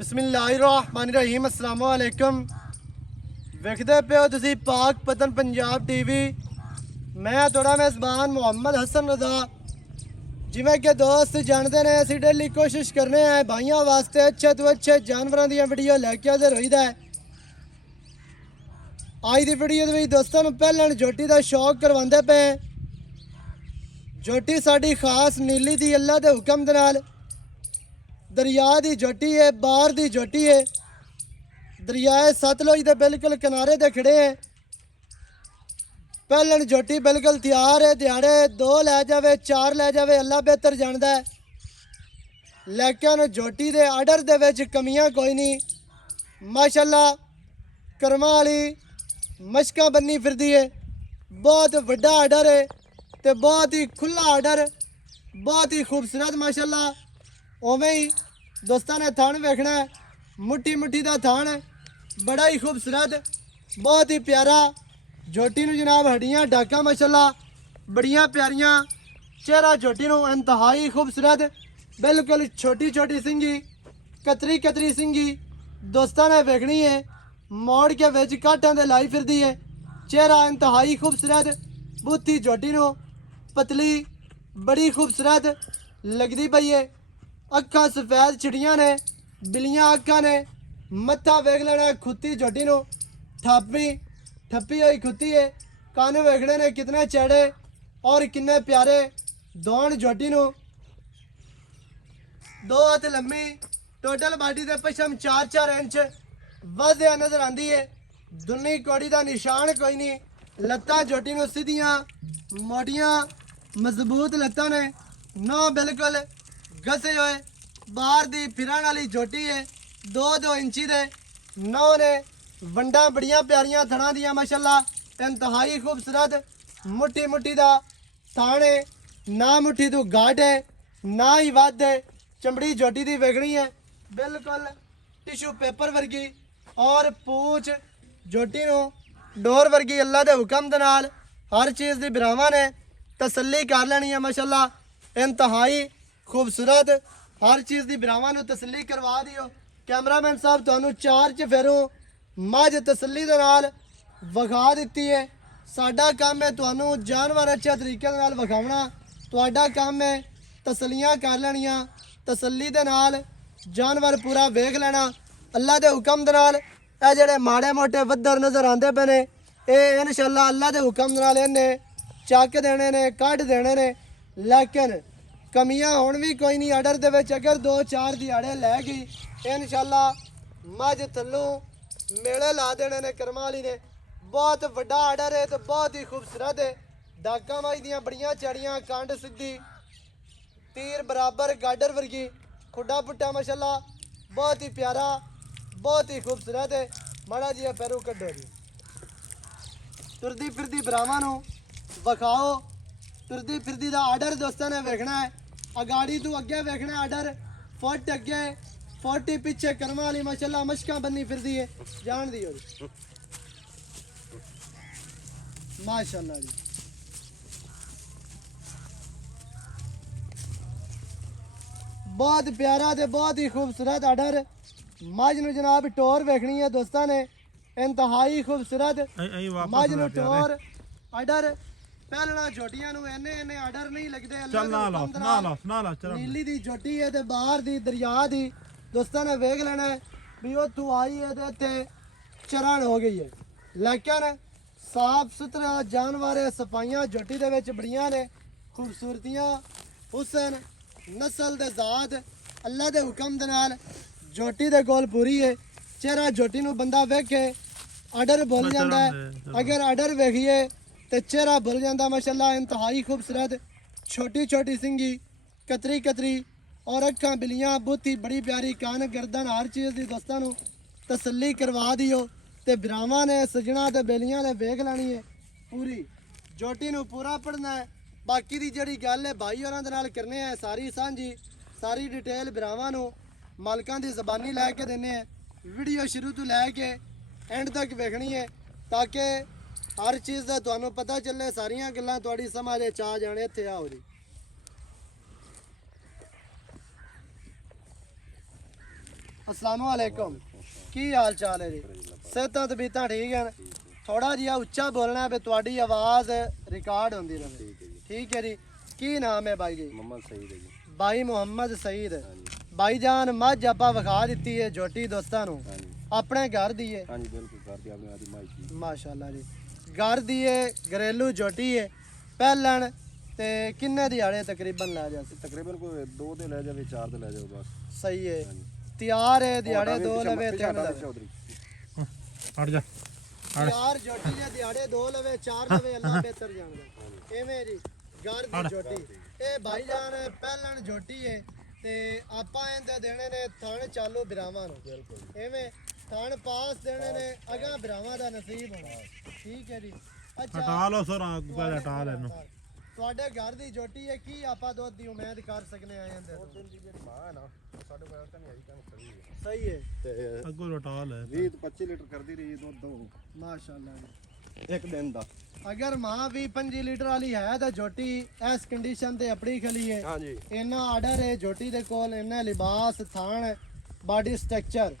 बिस्मिल्लाहिर्रहमानिर्रहीम अस्सलाम वालेकुम। वेखदे पे हो तुसी पाक पतन पंजाब टीवी। मैं थोड़ा मेज़बान मोहम्मद हसन रज़ा। जिमें के दोस्त जानते ने असी डेली कोशिश करने हैं भाइयों वास्ते अच्छे तो अच्छे जानवरों दी वीडियो लैके हाज़र होईदा है। आज दी वीडियो दे विच दोस्तों नूं पहलन झोटी दा शौक करवांदे पे। झोटी साडी खास नीली दी अल्लाह दे हुक्म दे नाल दरिया की झोटी है, बाहर की झोटी है। दरियाए सतलुज के बिल्कुल किनारे ते खड़े हैं। पहलन झोटी बिल्कुल तैयार है। दिहाड़े 2 लै जाए 4 लै जाए अल्लाह बेहतर जानता है, लेकिन झोटी के आर्डर दे विच कमियां कोई नहीं। माशाअल्लाह कर्मा वाली मशकां बन्नी फिरदी है। बहुत वड्डा आर्डर है तो बहुत ही खुला आर्डर, बहुत ही खूबसूरत माशाअल्लाह। उवें ही दोस्तों ने थान वेखना है, मुट्ठी मुट्ठी का थान बड़ा ही खूबसूरत, बहुत ही प्यारा। झोटी नूं जनाब हड्डियां डाका माशाअल्लाह बड़ियां प्यारियां। चेहरा झोटी नूं इंतहाई खूबसूरत, बिल्कुल छोटी छोटी सिंगी, कतरी कतरी सिंगी दोस्तों ने वेखनी है। मोड़ के विच काटां दे लाई फिरदी है। चेहरा इंतहाई खूबसूरत, बुत्ती झोटी नूं पतली बड़ी खूबसूरत लगदी पई है। अखा सफेद चिड़ियां ने, बिलियां अखा ने। मत्था वेख लेना खुत्ती झोटी नूं, थापी ठप्पी हुई खुत्ती है। कान वेखने ने कितने चौड़े और किन्ने प्यारे। दौड़ झोटी नूं 2 हाथ लम्मी, टोटल बाडी दे पछम 4-4 इंच वधिया नजर आंदी है। दुन्नी कौड़ी का निशान कोई नहीं। लत्तां झोटी नूं सीधियां मोटियां मजबूत लत्तां ने। नौ बिल्कुल घसे हुए बाहर दी फिरन वाली झोटी है। 2-2 इंची दे नौ ने। वंडा बड़ियां प्यारियां थणा दियां माशाअल्लाह इंतहाई खूबसूरत। मुट्ठी मुट्ठी दा थान है, ना मुट्ठी तो घाट है ना ही वध है। चमड़ी झोटी दी वेखनी है बिल्कुल टिशू पेपर वर्गी, और पूछ झोटी नूं डोर वर्गी। अल्लाह दे हुक्म दे नाल हर चीज़ दी बिरावां ने तसल्ली कर लेनी है माशाअल्लाह। इंतहाई खूबसूरत हर चीज़ की बिरावां नूं तसल्ली करवा दिओ। कैमरामैन साहब तुहानूं 4 च फेरूं मझ तसल्ली दे नाल विखा दित्ती है। साडा काम है तुहानूं जानवर अच्छे तरीके नाल विखाउणा। तुहाडा काम है तसल्लियां कर लेनियां, तसल्ली दे नाल जानवर पूरा वेख लेना। अल्लाह दे हुक्म दे नाल ਇਹ ਜਿਹੜੇ माड़े मोटे वद्धर नज़र आते पे ने, ये इंशाअल्लाह अल्लाह के हुक्म दे नाल इन्हें चक देने ने, कढ़ देने ने। लेकिन कमियां हुण भी कोई नहीं आर्डर दे विच। अगर 2-4 दिहाड़े लै गई इंशाअल्लाह मझ थल्लों मेले ला देने ने कर्मा वाली ने। बहुत वड्डा आर्डर है तो बहुत ही खूबसूरत है। डाका मझ दियां बड़ियां चढ़ियां, कंड सीधी, तीर बराबर गाडर वर्गी, खुड्डा पुट्टा माशाअल्लाह बहुत ही प्यारा, बहुत ही खूबसूरत है। माड़ा जिहा पैरों कड्डो जी। तुरदी फिरदी भरावां नूं विखाओ। तुरदी फिरदी का आर्डर दोस्तों ने वेखना है। अगाड़ी तू अगे वेखना आर्डर, फुट अगे फुट ही पिछे कर्मा वाली माशाअल्लाह मशकां बन्नी फिरदी है। जान दियो जी माशाअल्लाह जी। बहुत प्यारा ते बहुत ही खूबसूरत आर्डर। मझ नूं जनाब टोर वेखनी है दोस्तों ने, इंतहाई खूबसूरत मझ नूं टोर आर्डर। पहलना झोटियां नूं इन्ने इन्ने आर्डर नहीं लगदे। नीली दी झोटी है ते बाहर दी दरिया दी दोस्तों ने वेख लेना है भी उत्थों आई है ते इत्थे चरण हो गई है। लेकिन साफ सुथरा जानवर है। सफाइयां झोटी दे विच बड़ियां ने, खूबसूरतियां हुसन नस्ल दे जात अल्लाह दे हुक्म दे नाल झोटी दे कोल पूरी है। चेहरा झोटी नूं बंदा वेखे आर्डर भुल जाता है। अगर आर्डर वेखिए तो चेहरा भुल जाता माशाअल्लाह। इंतहाई खूबसूरत छोटी छोटी सिंगी, कतरी कतरी और अखा बिलियां, बुत्ती बड़ी प्यारी, कान गर्दन हर चीज़ की दोस्तों नूं तसल्ली करवा दिओ। तो बिरावां ने सजना ते बेलियां ने वेख लैनी है पूरी झोटी नूं पूरा पढ़ना है। बाकी दी जिहड़ी गल है भाई होरां दे नाल करने है सारी सांझी, सारी डिटेल बिरावां नूं मालकां दी ज़बानी लैके देने हैं। वीडियो शुरू तो लैके एंड तक वेखनी है ताकि हर चीज़ का तुहानूं पता चले। सारियां गल्लां तुहाडी समझ च आ जाने। इत्थे आओ जी। अस्सलाम वालेकुम की हाल चाल है जी सेहतां तबीयतां ठीक है थोड़ा जिहा उच्चा बोलना है तुहाडी आवाज़ रिकॉर्ड होंदी रहे ठीक है जी की नाम है भाई जी मोहम्मद सईद है जी भाई मुहम्मद सईद भाई जान मझ आपा विखा दी है झोटी दोस्तां नूं अपने घर दी है हाँ जी बिल्कुल कर दिया आपने आदि माई की माशाल्लाह जी घर दी है घरेलू झोटी है पहलन ते किन्ने दिहाड़े तकरीबन लै जासी तकरीबन कोई 2 दे ले जावे 4 दे ले जाओ बस सही है तैयार है दिहाड़े 2 लवे 3 लवे चौधरी हट जा यार झोटी दे दिहाड़े 2 लवे 4 लवे अल्लाह बेहतर जानदा एवें जी घर दी झोटी ए भाईजान पहलन झोटी है ते आपा इंदे देने ने थण चालू बिरावां नु बिल्कुल एवें थण पास देने ने अगा बिरावां दा नसीब होना ठीक है जी अच्छा हटा लो सर पहले हटा लेनो ਤੁਹਾਡੇ ਘਰ ਦੀ ਝੋਟੀ ਹੈ ਕੀ ਆਪਾਂ ਦੁੱਧ ਦੀ ਉਮੀਦ ਕਰ ਸਕਨੇ ਆ ਇਹਦੇ ਤੋਂ ਦੀ ਜਿਹੜੀ ਮਾਂ ਹੈ ਨਾ ਸਾਡੇ ਕੋਲ ਤਾਂ ਨਹੀਂ ਆਈ ਕੰਮ ਕਰੀ ਹੈ ਸਹੀ ਹੈ ਤੇ ਅੱਗੋਂ ਹਟਾ ਲੈ 20 ਤੋਂ 25 ਲੀਟਰ ਕਰਦੀ ਰਹੀ ਦੁੱਧ ਦੋ ਮਾਸ਼ਾਅੱਲਾ ਜੀ ਇੱਕ ਦਿਨ ਦਾ ਅਗਰ ਮਾਂ ਵੀ 5 ਲੀਟਰ ਵਾਲੀ ਹੈ ਤਾਂ ਝੋਟੀ ਇਸ ਕੰਡੀਸ਼ਨ ਤੇ ਆਪਣੀ ਖਲੀ ਹੈ ਹਾਂ ਜੀ ਇੰਨਾ ਆਰਡਰ ਹੈ ਝੋਟੀ ਦੇ ਕੋਲ ਇੰਨਾ ਲਿਬਾਸ ਥਾਣ ਬਾਡੀ ਸਟਰਕਚਰ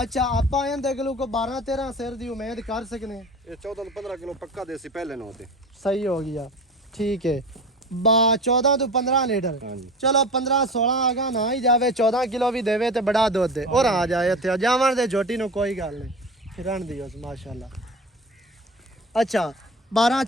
ਅੱਛਾ ਆਪਾਂ ਇਹਦੇ ਕੋਲ ਕੋ 12 13 ਸਿਰ ਦੀ ਉਮੀਦ ਕਰ ਸਕਨੇ ਇਹ 14 ਤੋਂ 15 ਕਿਲੋ ਪੱਕਾ ਦੇਸੀ ਪਹਿਲੇ ਨੂੰ ਤੇ ਸਹੀ ਹੋ ਗਿਆ ठीक है 14 ਤੋਂ 15 ਲੀਟਰ ਹਾਂ ਜੀ ਚਲੋ 15 16 ਆਗਾ ਨਾ ਹੀ ਜਾਵੇ 14 ਕਿਲੋ ਵੀ ਦੇਵੇ ਤੇ ਬੜਾ ਦੁੱਧ ਦੇ ਔਰ ਆ ਜਾਏ ਇੱਥੇ ਜਾਵਣ ਦੇ ਝੋਟੀ ਨੂੰ ਕੋਈ ਗੱਲ ਨਹੀਂ ਫਿਰਨ ਦੀ ਉਸ ਮਾਸ਼ਾਅੱਲਾ ਅੱਛਾ 12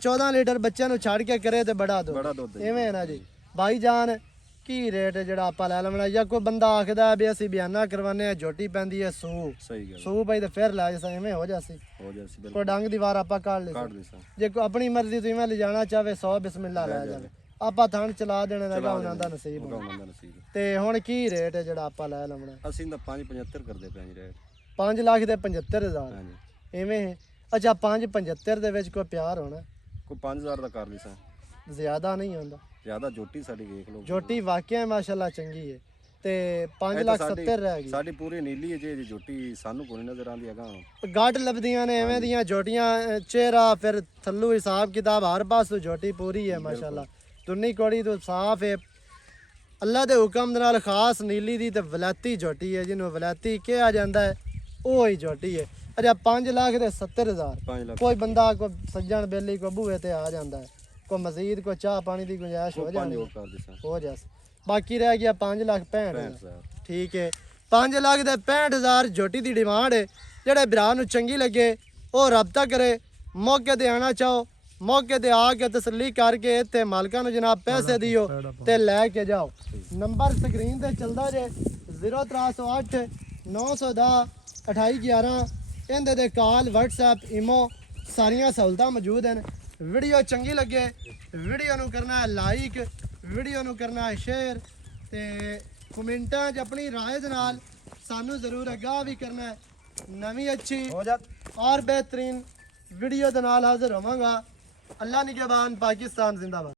14 ਲੀਟਰ ਬੱਚਿਆਂ ਨੂੰ ਛੱਡ ਕੇ ਕਰੇ ਤੇ ਬੜਾ ਬੜਾ ਦੁੱਧ ਦੁੱਧ ਹੈ। ਐਵੇਂ ਹੈ ਨਾ ਜੀ ਭਾਈ ਜਾਨ ਕੀ ਰੇਟ ਜਿਹੜਾ ਆਪਾਂ ਲੈ ਲਵਣਾ ਜਾਂ ਕੋਈ ਬੰਦਾ ਆਖਦਾ ਵੀ ਅਸੀਂ ਬਿਆਨਾ ਕਰਵਾਨੇ ਆ ਝੋਟੀ ਪੈਂਦੀ ਹੈ ਸੂ ਸਹੀ ਗੱਲ ਸੂ ਪਈ ਤੇ ਫਿਰ ਲੈ ਜਾ ਐਵੇਂ ਹੋ ਜਾਸੀ ਹੋ ਜਾਸੀ ਬਿਲਕੁਲ ਕੋਈ ਡੰਗ ਦੀ ਵਾਰ ਆਪਾਂ ਕੱਢ ਲਈ ਕੱਢ ਦੇ ਸਾਂ ਜੇ ਕੋਈ ਆਪਣੀ ਮਰਜ਼ੀ ਤੋਂ ਇਵੇਂ ਲਿਜਾਣਾ ਚਾਹਵੇ 100 ਬਿਸਮਿਲ੍ਲਾ ਲੈ ਜਾਵੇ ਆਪਾਂ ਥਣ ਚਲਾ ਦੇਣੇ ਦਾ ਉਹਨਾਂ ਦਾ ਨਸੀਬ ਹੋਣਾ। ਉਹਨਾਂ ਦਾ ਨਸੀਬ ਤੇ ਹੁਣ ਕੀ ਰੇਟ ਹੈ ਜਿਹੜਾ ਆਪਾਂ ਲੈ ਲਵਣਾ ਅਸੀਂ ਤਾਂ 5.75 ਕਰਦੇ ਪਏ ਜੀ ਰੇਟ 5 ਲੱਖ ਦੇ 75000 ਹਾਂ ਜੀ ਐਵੇਂ ਹੈ ਅੱਛਾ 5.75 ਦੇ ਵਿੱਚ ਕੋਈ ਪਿਆਰ ਹੋਣਾ ਕੋਈ 5000 ਦਾ ਕਰ ਲਈ ਸਾਂ ਜ਼ਿਆਦਾ ਨਹੀਂ ਹੁੰਦਾ ਜਿਆਦਾ ਜੋਟੀ ਸਾਡੀ ਵੇਖ ਲਓ ਝੋਟੀ ਵਾਕਿਆ ਮਾਸ਼ਾਅੱਲਾ ਚੰਗੀ ਹੈ ਤੇ 5 ਲੱਖ 70 ਰਹਿ ਗਈ ਸਾਡੀ ਪੂਰੀ ਨੀਲੀ ਹੈ ਜੇ ਜੋਟੀ ਸਾਨੂੰ ਕੋਈ ਨਜ਼ਰ ਆਉਂਦੀ ਹੈਗਾ ਗੱਡ ਲੱਭਦੀਆਂ ਨੇ ਐਵੇਂ ਦੀਆਂ ਝੋਟੀਆਂ ਚਿਹਰਾ ਫਿਰ ਥੱਲੂ ਹਿਸਾਬ ਕਿਤਾਬ ਹਰ ਪਾਸੋਂ ਝੋਟੀ ਪੂਰੀ ਹੈ ਮਾਸ਼ਾਅੱਲਾ ਤੁੰਨੀ ਕੋੜੀ ਤੋਂ ਸਾਫ਼ ਹੈ ਅੱਲਾ ਦੇ ਹੁਕਮ ਦੇ ਨਾਲ ਖਾਸ ਨੀਲੀ ਦੀ ਤੇ ਵਲੈਤੀ ਝੋਟੀ ਹੈ ਜਿਹਨੂੰ ਵਲੈਤੀ ਕਿਹਾ ਜਾਂਦਾ ਹੈ ਉਹ ਹੀ ਝੋਟੀ ਹੈ ਅੱਛਾ 5 ਲੱਖ ਦੇ 70000 5 ਲੱਖ ਕੋਈ ਬੰਦਾ ਕੋਈ ਸੱਜਣ ਬੇਲੀ ਕੋਈ ਬੂਹੇ ਤੇ ਆ ਜਾਂਦਾ ਹੈ ਕੋਈ ਮਜ਼ੀਦ ਕੋਈ ਚਾਹ ਪਾਣੀ ਦੀ ਗੁੰਜਾਇਸ਼ ਹੋ ਜਾਂਦੀ ਹੋਰ ਕਰ ਦੇ ਸਾਂ ਹੋ ਜਾਸ ਬਾਕੀ ਰਹਿ ਗਿਆ 5 ਲੱਖ 65 65,000 ਠੀਕ ਹੈ 5 ਲੱਖ ਦੇ 65000 ਝੋਟੀ ਦੀ ਡਿਮਾਂਡ ਹੈ ਜਿਹੜੇ ਭਰਾ ਨੂੰ ਚੰਗੀ ਲੱਗੇ ਉਹ ਰਾਬਤਾ ਕਰੇ ਮੌਕੇ ਤੇ ਆਣਾ ਚਾਹੋ ਮੌਕੇ ਤੇ ਆ ਕੇ ਤਸੱਲੀ ਕਰਕੇ ਇੱਥੇ ਮਾਲਕਾਂ ਨੂੰ ਜਨਾਬ ਪੈਸੇ ਦਿਓ ਤੇ ਲੈ ਕੇ ਜਾਓ ਨੰਬਰ ਸਕਰੀਨ ਤੇ ਚੱਲਦਾ ਜੇ 0308 910 2811 ਇਹਦੇ ਦੇ ਕਾਲ WhatsApp ਇਮੋ ਸਾਰੀਆਂ ਸਹੂਲਤਾਂ ਮੌਜੂਦ ਹਨ ਵੀਡੀਓ ਚੰਗੀ ਲੱਗੇ ਵੀਡੀਓ ਨੂੰ ਕਰਨਾ ਹੈ ਲਾਈਕ ਵੀਡੀਓ ਨੂੰ ਕਰਨਾ ਹੈ ਸ਼ੇਅਰ ਤੇ ਕਮੈਂਟਾਂ 'ਚ ਆਪਣੀ ਰਾਏ ਦੇ ਨਾਲ ਸਾਨੂੰ ਜ਼ਰੂਰ ਅਗਾਹ ਵੀ ਕਰਨਾ ਹੈ ਨਵੀਂ ਅੱਛੀ ਹੋ ਜਾ और बेहतरीन वीडियो के नाल हाजिर होवांगा अल्लाह निगहबान पाकिस्तान जिंदाबाद।